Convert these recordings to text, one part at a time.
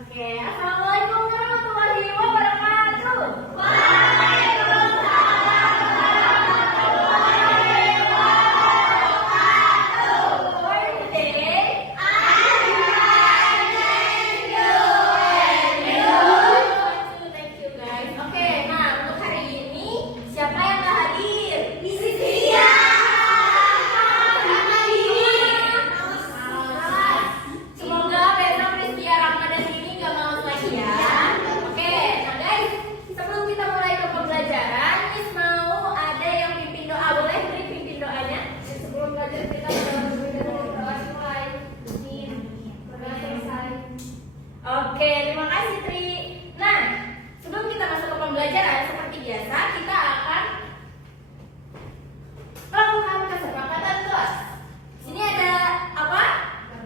Oke, assalamualaikum warahmatullahi wabarakatuh. Thank you guys. Oke, nah untuk hari ini siapa yang nggak hadir? Iya. Semoga besok Rizkia Ramadan ini nggak males lagi ya. Oke, nah guys, sebelum kita mulai ke pembelajaran, Miss mau ada yang pimpin doa, boleh beri pimpin doanya? Sebelum belajar kita doa mulai. Udah selesai. Oke, terima kasih Tri. Nah, sebelum kita masuk ke pembelajaran, seperti biasa kita akan melakukan kesepakatan kelas. Sini ada apa?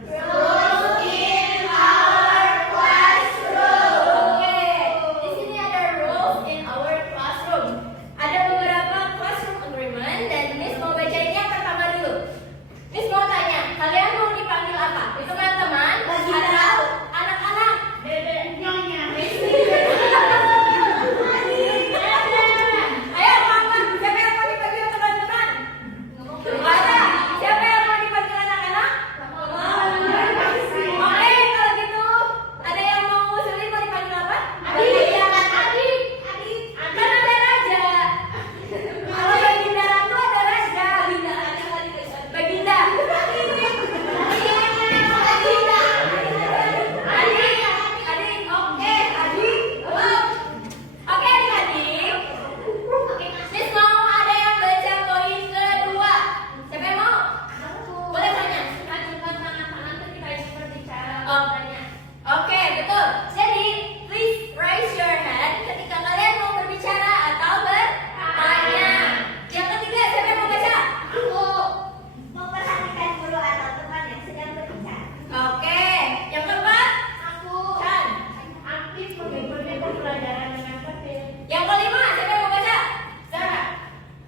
Rules in our classroom. Oke, di sini ada rules in our classroom. Ada beberapa classroom agreement dan Miss mau bacain yang pertama dulu. Miss mau tanya, kalian mau dipanggil apa? Itu teman-teman atau anak-anak? Nyonya. Ayo, mama, siapa yang mau dipanggil teman-teman? Ada. Siapa yang mau dipanggil anak-anak? Oke, kalau gitu ada yang mau ngusulin mau dipanggil apa? Adik. Kan ada raja. Kalau Baginda Ratu ada raja. Baginda. Adik. Oke, adik. Oke, adik-adik. Miss mau ada yang baca poin kedua. Siapa yang mau? Boleh tanya. Ajukan tangan kanan ketika berbicara. Tanya. Oke, betul. Jadi, please raise your hand ketika kalian mau berbicara atau bertanya. Yang ketiga, siapa yang mau baca? Memperhatikan guru atau teman yang sedang berbicara. Oke. Yang keempat? Chan. Aktif mengikuti pembelajaran dengan tertib. Yang kelima, siapa yang mau baca? Sarah.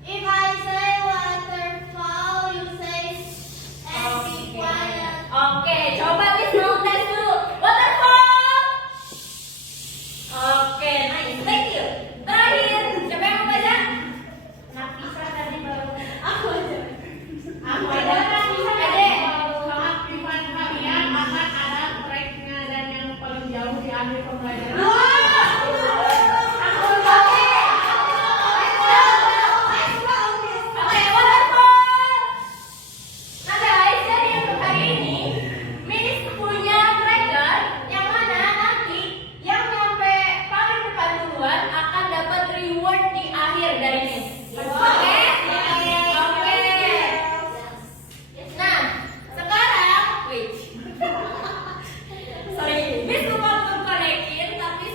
If I say waterfall, you say and be quiet. Oke, coba Miss mau tes dulu. Waterfall. Oke, nice. Thank you. Terakhir, siapa yang mau baca? Nafisa tadi baru. Aku aja. Aku ada. Ade. Keaktifan kalian akan ada tracknya dan yang paling jauh di akhir pembelajaran. Oke, waterfall. Nah guys, jadi untuk hari ini Miss punya tracker yang mana nanti yang nyampe paling depan duluan akan dapat reward di akhir dari Miss. Oke? Oke. Nah, sekarang, wait. Sorry, Miss lupa untuk konekin, tapi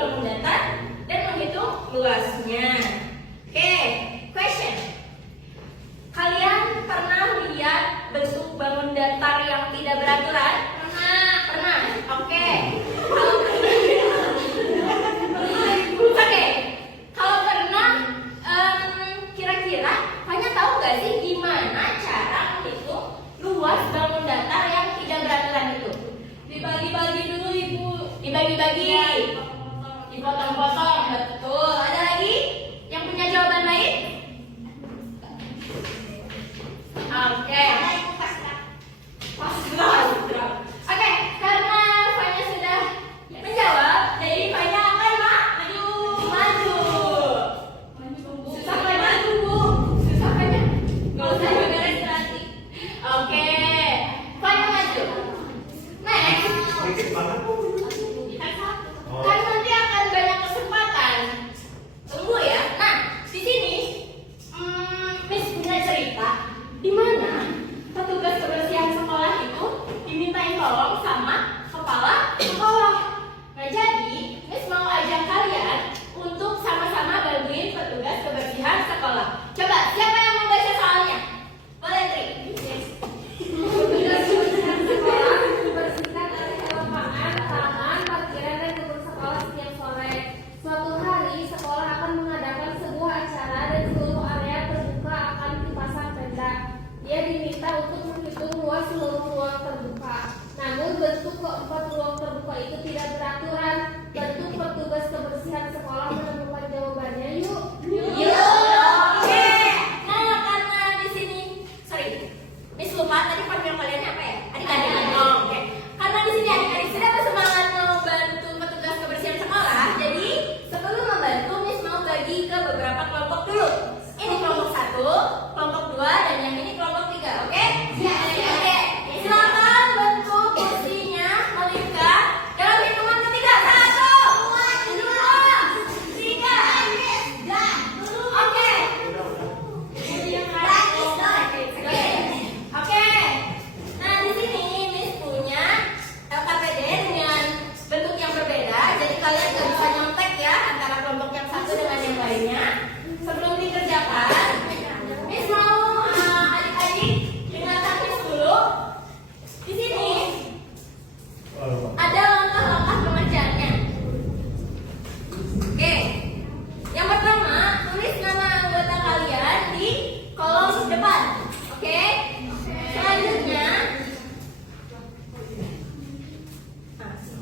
bangun datar dan menghitung luasnya. Oke, question. Kalian pernah lihat bentuk bangun datar yang tidak beraturan? Pernah. Pernah. Oke. Kalau pernah, oke. Kalau pernah, kira-kira kalian tahu nggak sih gimana cara menghitung luas bangun datar yang tidak beraturan itu? Dibagi-bagi dulu, Ibu. Dibagi-bagi, dipotong-potong, betul. Ada lagi yang punya jawaban lain? Oke. Oke, karena Fanya sudah menjawab, jadi Fanya akan maju. Susah Fanya, Bu. Susah Fanya. Nggak usah beres nanti. Oke, Fanya maju. Next. Dikit banget. Kan nanti akan banyak kesempatan. Tunggu ya. Nah, di sini Miss punya cerita di mana petugas kebersihan sekolah itu dimintain tolong sama kepala sekolah. Nah, jadi Miss mau ajak kalian untuk sama-sama bantuin petugas kebersihan sekolah. Coba, siapa yang mau baca soalnya? Boleh, Tri? Petugas kebersihan sekolah dibersihkan area lapangan, taman, parkiran, dan kebun sekolah setiap sore. Suatu hari, sekolah akan mengadakan sebuah acara dan seluruh area terbuka akan dipasang tenda. Dia diminta untuk menghitung luas seluruh ruang terbuka. Namun bentuk keempat ruang terbuka itu tidak beraturan. Bentuk petugas kebersihan sekolah menemukan jawabannya. Yuk. Oke. Nah, karena di sini, Miss lupa tadi panggil kalian apa ya? Adik-adik. Oh, oke. Karena di sini adik-adik sudah bersemangat mau bantu petugas kebersihan sekolah, jadi sebelum membantu, Miss mau bagi ke beberapa kelompok dulu. Ini kelompok 1, kelompok 2, dan yang ini kelompok 3, oke? Oke. Silakan bentuk kursinya, Olivia. Dalam hitungan ketiga, 1, 2, 3. Oke. Oke. Nah, di sini Miss punya LKPD dengan bentuk yang berbeda. Jadi kalian nggak bisa nyontek ya antara kelompok yang satu dengan yang lainnya. Sebelum dikerjakan, Miss mau adik-adik dengarkan Miss dulu. Di sini ada langkah-langkah pengerjaannya. Oke. Yang pertama, tulis nama anggota kalian di kolom depan. Oke?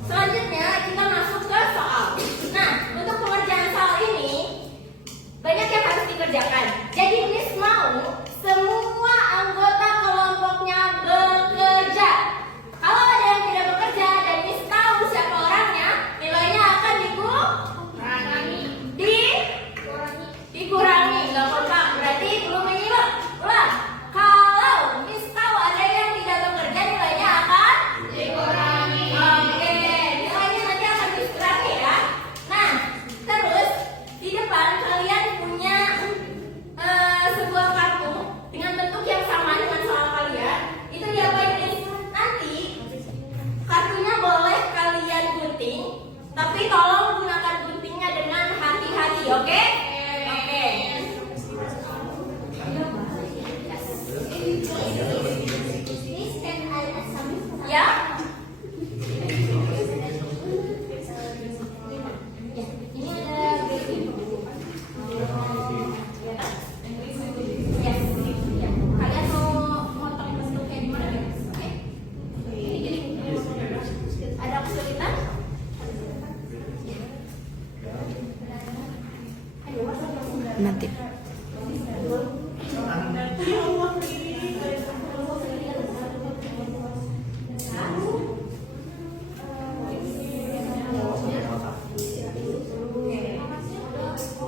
Selanjutnya kita masuk ke soal. Nah, untuk pengerjaan soal ini banyak yang harus dikerjakan. Jadi Miss mau semua anggota kelompoknya bekerja. Kalau ada yang tidak bekerja dan Miss tahu siapa orangnya, nilainya akan dikurangi. Nggak kompak, berarti belum menyimak. Ulang. Kalau Miss tahu ada yang tidak bekerja, nilainya akan dikurangi. Oke, nilainya nanti akan dikurangi ya. Nah, terus di depan kalian punya sebuah kartu dengan bentuk yang sama dengan soal kalian. Itu diapain, Miss? Nanti kartunya boleh kalian gunting, tapi tolong gunakan guntingnya dengan hati-hati, oke? Oke. Ya. Ini ada baby. Yes. Ya. Kalian mau motong bentuknya gimana, guys? Oke. Gini. Ada kesulitan? Nanti.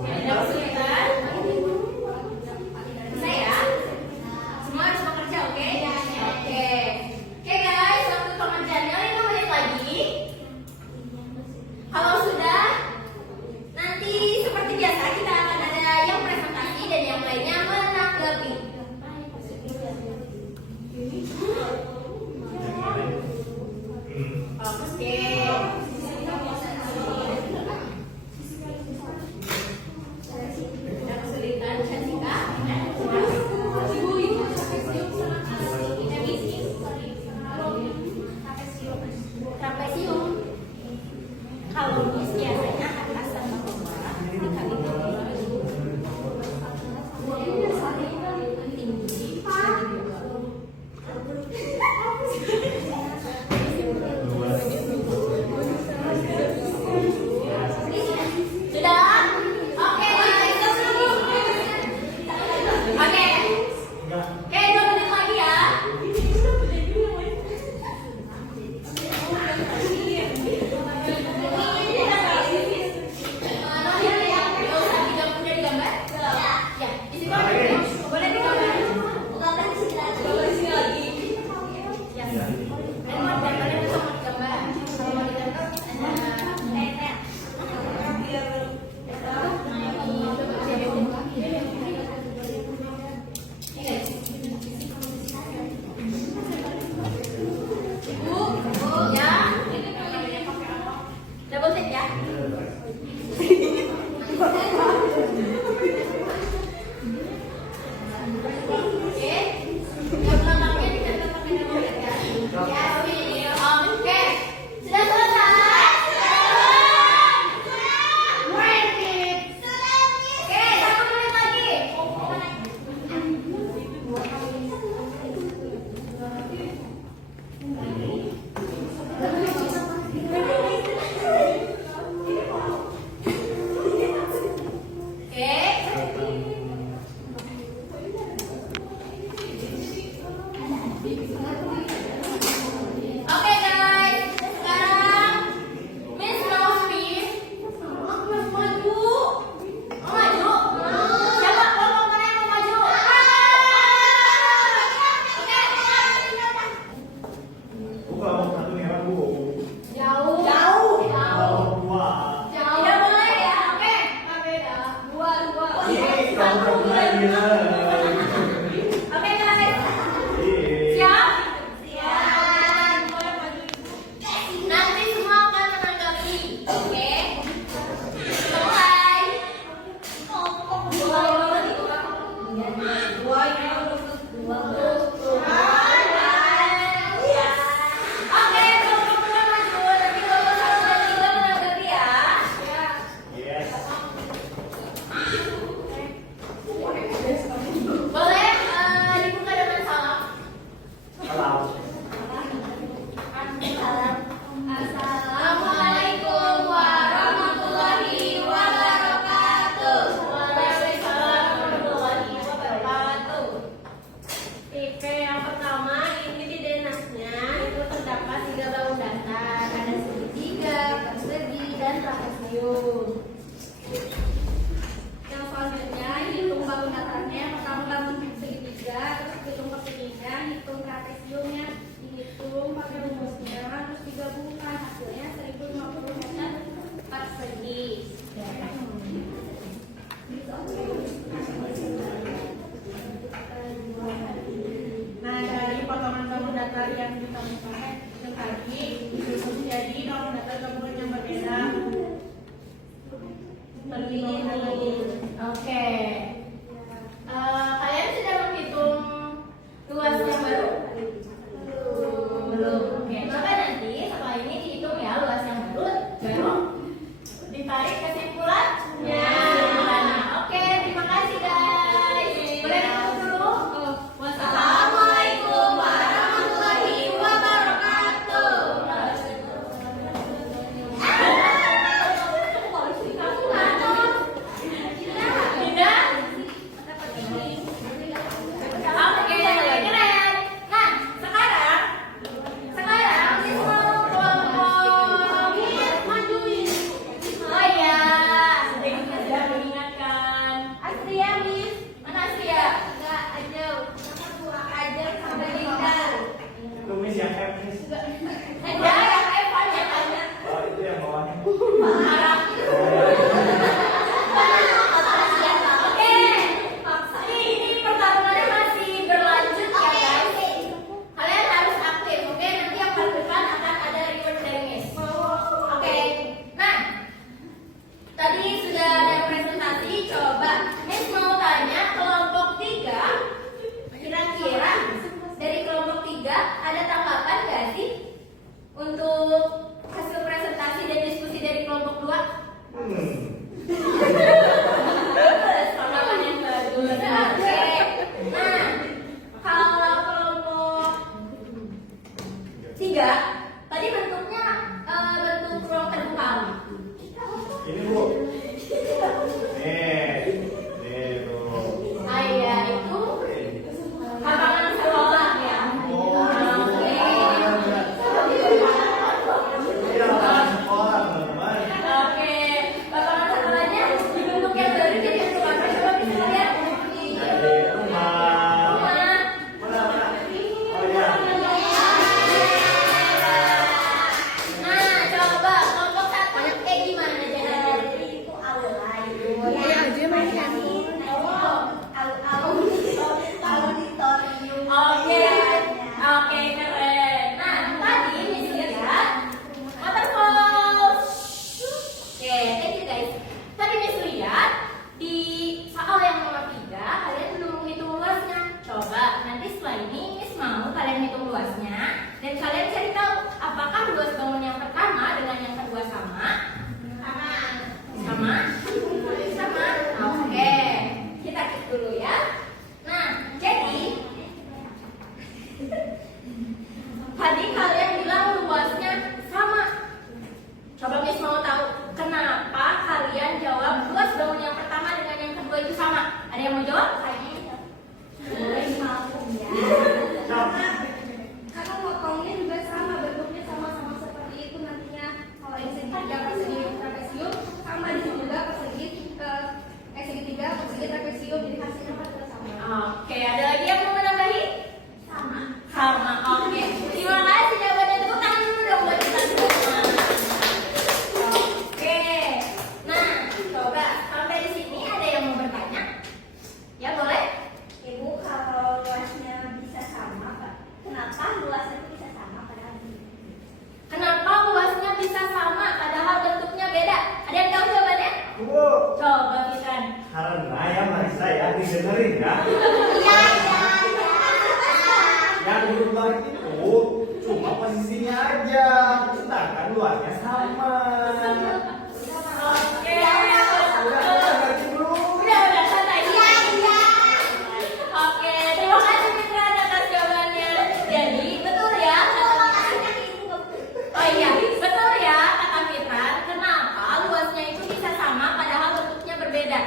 Ada kesulitan? Bisa ya? Semua harus bekerja, oke? Oke. Oke guys, waktu pengerjaannya 5 menit lagi. Kalau sudah, nanti seperti biasa kita akan ada yang presentasi. Oke guys, siap? Siap. Nanti semua akan menanggapi, oke? Mulai. Oke, kelompok dua maju, nanti kelompok 1 dan 3 menanggapi ya. Boleh dibuka dengan salam. Assalamualaikum warahmatullahi wabarakatuh. Waalaikumsalam warahmatullahi wabarakatuh. Tipe yang pertama ini di denasnya itu terdapat 3 baut datar, ada segitiga, persegi, dan trapesium. Yang selanjutnya hitung baut datarnya, pertama bangun segitiga, terus hitung perseginya, hitung trapesiumnya, dihitung pakai rumusnya, terus digabungkan hasilnya 1050 meter persegi. Nah, dari potongan bangun datar yang ditemukan yang tadi disusun jadi bangun datar gabungan yang berbeda. Begini. Oke. Kalian sudah menghitung luas yang baru? Belum. Oke, coba nanti setelah ini dihitung ya luas yang baru ditarik kesimpulannya. Oke, terima kasih guys. Boleh ditutup dulu? Wassalamualaikum warahmatullahi wabarakatuh. Tidak? Oke, keren. Nah, sekarang ini semua kelompok majuin. Oh iya, sudah mengingatkan. Astria, Miss. Mana Astria? Enggak, Ajel. Ajel sama Dinda. Tumis yang F nih. Ada yang Evan ya tanya. Oh, itu yang bawahnya. Marah. Oke, ini pertarungannya masih berlanjut ya guys. Kalian harus aktif, oke? Nanti yang paling depan akan ada reward dari Miss. Oke, nah tadi sudah ada presentasi. Coba Miss mau tanya kelompok 3. Kira-kira dari kelompok 3 ada tanggapan nggak sih untuk hasil presentasi dan diskusi dari kelompok 2? Tanggapan yang bagus. Oke. Nah, kalau kelompok 3 tadi bentuknya bentuk ruang terbuka. Ini Bu. Nih tuh. Iya, itu lapangan sekolah ya. Iya, lapangan sekolah teman-teman. Oke, lapangan sekolahnya dibentuk yang baru jadi bentuk apa? Coba bisa lihat. Jadi rumah. Rumah. Mana? Oh iya. Nah, coba kelompok 1 kayak gimana jadinya? Itu aulai. Iya aja mainnya. Auditorium. Oke, keren. Nah, tadi Miss lihat waterfall. Oke, thank you guys. Tadi Miss lihat di soal yang nomor 3 kalian belum menghitung luasnya. Coba nanti setelah ini Miss mau kalian hitung luasnya dan kalian cari tahu apakah luas bangun yang pertama dengan yang kedua sama? Sama? Sama? Oke, kita cek dulu ya. Nah, jadi tadi kalian bilang luasnya sama. Coba Miss mau tahu kenapa kalian jawab luas bangun yang pertama dengan yang kedua itu sama? Ada yang mau jawab? Karena lotongnya juga sama, bentuknya sama-sama seperti itu nantinya. Kalau yang segitiga, persegi, trapesium sama di sini juga persegi, segitiga, persegi, trapesium, jadi hasilnya pasti sama. Oke, ada lagi yang mau menambahi? Sama, oke. Terima kasih jawabannya. Tepuk tangan dulu dong buat kita semua. Oke. Nah, coba sampai di sini ada yang mau bertanya? didengerin ya. Yang berubah itu cuma posisinya aja, sedangkan luarnya sama. Oke. Udah ngerti belum? Udah santai. Oke, terima kasih Fitra atas jawabannya. Jadi betul ya. Oh iya, betul ya kata Fitra. Kenapa luasnya itu bisa sama padahal bentuknya berbeda?